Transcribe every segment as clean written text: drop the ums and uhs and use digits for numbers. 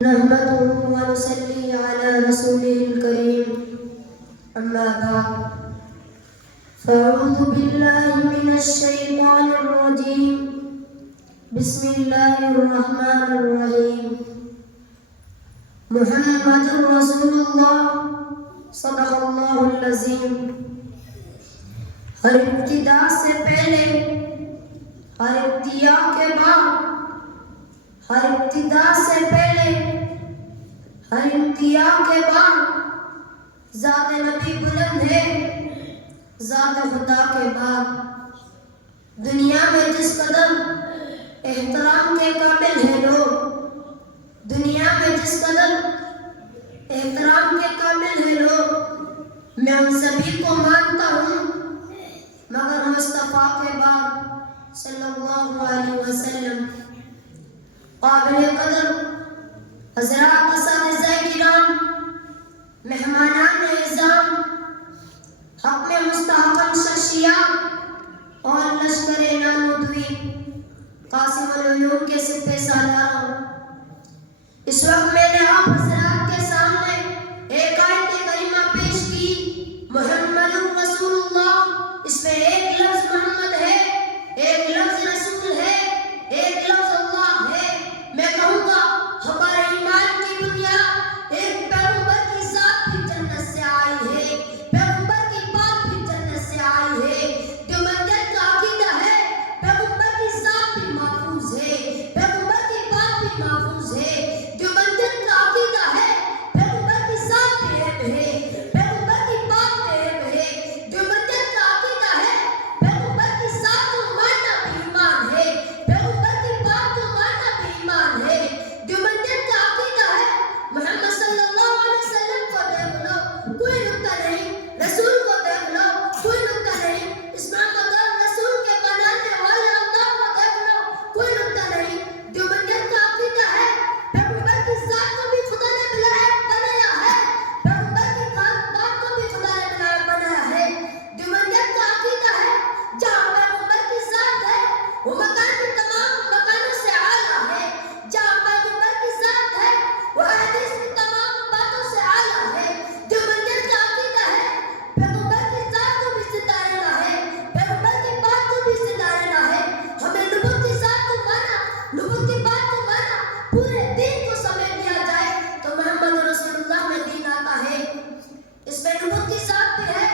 نحمده ونصلي على رسوله الكريم أما بعد فأعوذ بالله من الشيطان الرجيم بسم الله الرحمن الرحيم محمد رسول الله صدق اللہ العظیم. ہر ابتدا سے پہلے، ہر ابتدا کے بعد، ہر ابتدا سے پہلے، ہر ابتدا کے بعد ذات نبی بلند ہے، ذات خدا کے بعد. دنیا میں جس قدر احترام کے قابل ہیں لوگ، دنیا میں جس قدر احترام کے قابل ہیں لوگ، میں ان سبھی کو مانتا ہوں، مگر مصطفیٰ کے بعد صلی اللہ علیہ وسلم قابل قدر حضرات اساتذہ کرام، مہمانان اعظام، حق میں مستحق شخصیات اور لشکر نانودوی قاسم العلوم کے سپہ سالاروں، اس وقت میں نے آپ حضرات کے سامنے ایک آیت کریمہ پیش کی، محمد رسول اللہ. اس میں ایک لفظ محمد ہے، ایک لفظ رسول ہے، ایک لفظ اللہ ہے. میں کہوں گا ہمارے ایمان کی بنیاد ایک پیغمبر کی ذات بھی جنت سے آئی ہے، پیغمبر کی بات بھی جنت سے آئی ہے. دیوبندیت کا عقیدہ ہے پیغمبر کی ذات بھی محفوظ ہے، پیغمبر کی بات بھی محفوظ ہے. دیوبندیت کا عقیدہ ہے پیغمبر کی ذات بھی عیب ہے، پیغمبر کی بات بھی عیب ہے. دیوبندیت کا عقیدہ ہے پیغمبر کی ذات کو ماننا بھی ایمان ہے، پیغمبر کی بات کو ماننا بھی ایمان ہے. دیوبندیت کا عقیدہ ہے محمد صلی اللہ علیہ وسلم کو دیکھ لو کوئی نقطہ نہیں، رسول کو دیکھ لو کوئی نقطہ نہیں، اسلام کو رسول کے بنانے والے اللہ کو دیکھ لو کوئی نقطہ نہیں. دیوبندیت کا عقیدہ ہے پیغمبر کی ذات کو بھی خدا نے بنایا ہے، پیغمبر کی بات کو بھی خدا نے بنایا ہے. دیوبندیت کا عقیدہ ہے جہاں پیغمبر کی ذات ہے وہ مکان بھی تمام مکانوں سے اعلیٰ ہے، جہاں پیغمبر کی ذات ہے وہ حدیث بھی تمام باتوں سے اعلیٰ ہے. دیوبندیت کا عقیدہ ہے پیغمبر کی ذات کو بھی زندہ رہنا ہے، پیغمبر کی بات کو بھی زندہ رہنا ہے. ہمیں نبوت کی ذات کو مانا، نبوت کی بات کو مانا، پورے دین کو سمیٹ لیا جائے تو محمد رسول اللہ میں دین آتا ہے. اس میں نبوت کی ذات بھی ہے،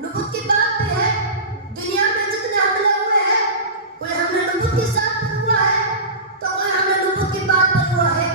نبوت کی بات بھی ہے. دنیا میں جتنے حملے ہوئے ہیں کوئی حملہ نبوت کی ذات پر ہوا ہے تو کوئی حملہ نبوت کی بات پر ہوا ہے.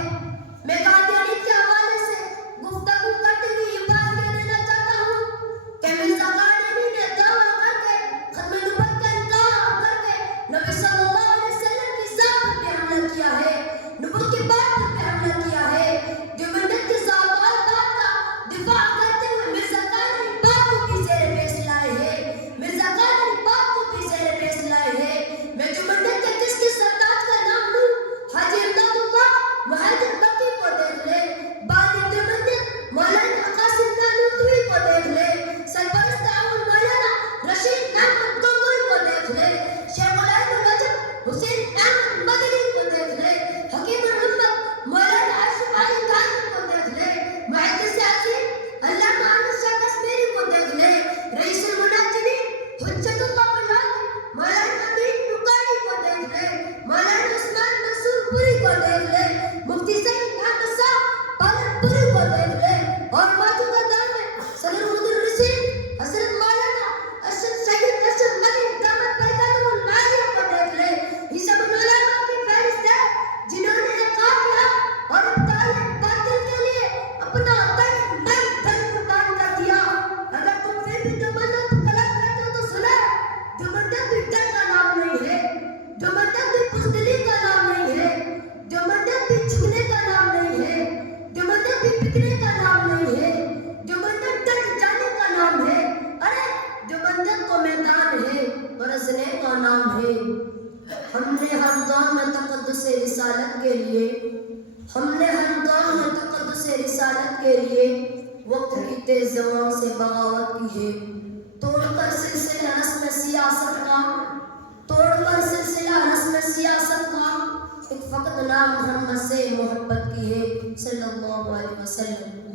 میں قادیانی کے حوالے سے گفتگو کرتے ہوئے یہ بات کہہ دینا چاہتا ہوں کہ مرزا قادیانی نے دعویٰ کر کے ختم نبوت کا انکار کر کے نبی صلی اللہ علیہ وسلم کی ذات پر بھی حملہ کیا ہے، نبوت کی بات پر بھی حملہ کیا ہے. دیوبندیت کی ذات اور بات کا دفاع کرتے ہوئے مرزا قادیانی بات کو بھی زیر پیش لائے ہیں، مرزا قادیانی بات کو بھی زیر پیش لائے ہیں. میں دیوبندیت کے کس کس سرتاج کا نام لوں؟ حاجی امداد اللہ مہاجر مکی کو دیکھ لے، بانی دیوبندیت مولانا قاسم نانودوی کو دیکھ لے، سرپرست اول مولانا رشید احمد گنگوئی کو دیکھ لے، شیخ العلم رجب حسین احمد مدنی کو دیکھ لے، حکیم الامت مولانا اشرف علی تھانوی کو دیکھ لے، محدث عظیم علامہ احمد شاہ کشمیری کو دیکھ لے، رئیس المناجرین حجت اللہ بلال مولانا امین نقاڑی کو دیکھ لے، مولانا عثمان منصور پوری کو دیکھ لے، مفتی سعید احمد صاحب پالن پوری کو دیکھ لے، اور موجودہ دور میں صدر مدرسین حضرت مولانا ارشد سید ارشد مدنی دامت برکاتہ العالیہ کو دیکھ لے. یہ سب علماء کی فہرست ہے جنہوں نے انکار کیا اور ابطال باطل کے لیے اپنا تن من دھن قربان کر دیا. اگر تم پھر بھی دیوبندیت کو غلط کہتے ہو تو سنیں، دیوبندیت بھی ڈر کا نام نہیں ہے، دیوبندیت بھی بزدلی کا نام نہیں ہے، دیوبندیت بھی جھکنے کا نام نہیں ہے، دیوبندیت بھی بکنے کا نام نہیں ہے، دیوبندیت ڈٹ جانے کا نام ہے. ارے دیوبندیت کو میدان ہے اور ازنے کا نام ہے. ہم نے ہر دور میں تقدس رسالت کے لیے، ہم نے ہر دور میں تقدس رسالت کے لیے وقت کی تیز زبان سے بغاوت کی ہے. توڑ کر سلسلہ رسم سیاست کا، توڑ کر سلسلہ رسم سیاست کا، ایک فقط نام محمد سے محبت کی ہے صلی اللہ علیہ وسلم.